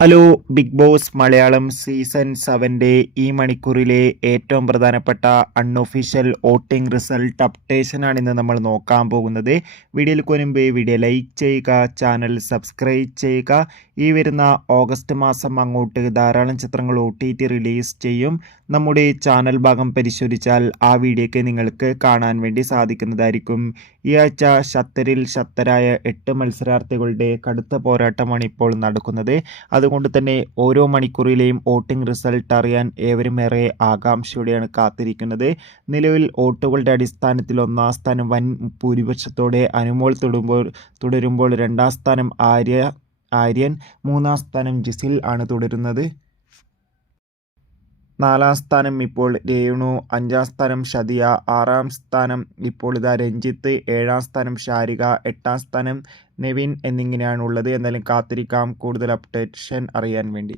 Hello Bigg Boss Malayalam season 7 ഈ മണിക്കൂറിലെ ഏറ്റവും പ്രധാനപ്പെട്ട അൺഒഫീഷ്യൽ വോട്ടിംഗ് റിസൾട്ട് അപ്ഡേഷനാണ് ഇന്ന് നമ്മൾ നോക്കാൻ പോകുന്നത്. വീഡിയോയിൽ മുൻപ് വീഡിയോ ലൈക്ക് ചെയ്യുക, ചാനൽ സബ്സ്ക്രൈബ് ചെയ്യുക. ഈ വരുന്ന ഓഗസ്റ്റ് മാസം അങ്ങോട്ട് ധാരാളം ചിത്രങ്ങൾ OTT റിലീസ് ചെയ്യും. നമ്മുടെ ചാനൽ ഭാഗം പരിശോധിച്ചാൽ ആ വീഡിയോയ്ക്ക് നിങ്ങൾക്ക് കാണാൻ വേണ്ടി സാധിക്കുന്നതായിരിക്കും. ഈ ആഴ്ച ശക്തരായ 8 മത്സരാർത്ഥികളുടെ കടുത്ത പോരാട്ടമാണ് ഇപ്പോൾ നടക്കുന്നത്. അതുകൊണ്ട് തന്നെ ഓരോ മണിക്കൂറിലെയും വോട്ടിംഗ് റിസൾട്ട് അറിയാൻ ഏവരും ഏറെ ആകാംക്ഷയോടെയാണ് കാത്തിരിക്കുന്നത്. നിലവിൽ വോട്ടുകളുടെ അടിസ്ഥാനത്തിൽ ഒന്നാം സ്ഥാനം വൻ ഭൂരിപക്ഷത്തോടെ അനുമോൾ തുടരുമ്പോൾ രണ്ടാം സ്ഥാനം ആര്യൻ, മൂന്നാം സ്ഥാനം ജിസിൽ ആണ് തുടരുന്നത്. നാലാം സ്ഥാനം ഇപ്പോൾ രേണു, അഞ്ചാം സ്ഥാനം ഷദിയ, ആറാം സ്ഥാനം ഇപ്പോൾ രഞ്ജിത്ത്, ഏഴാം സ്ഥാനം ഷാരിക, എട്ടാം സ്ഥാനം നെവിൻ എന്നിങ്ങനെയാണ് ഉള്ളത്. എന്തായാലും കാത്തിരിക്കാം കൂടുതൽ അപ്ഡേഷൻ അറിയാൻ വേണ്ടി.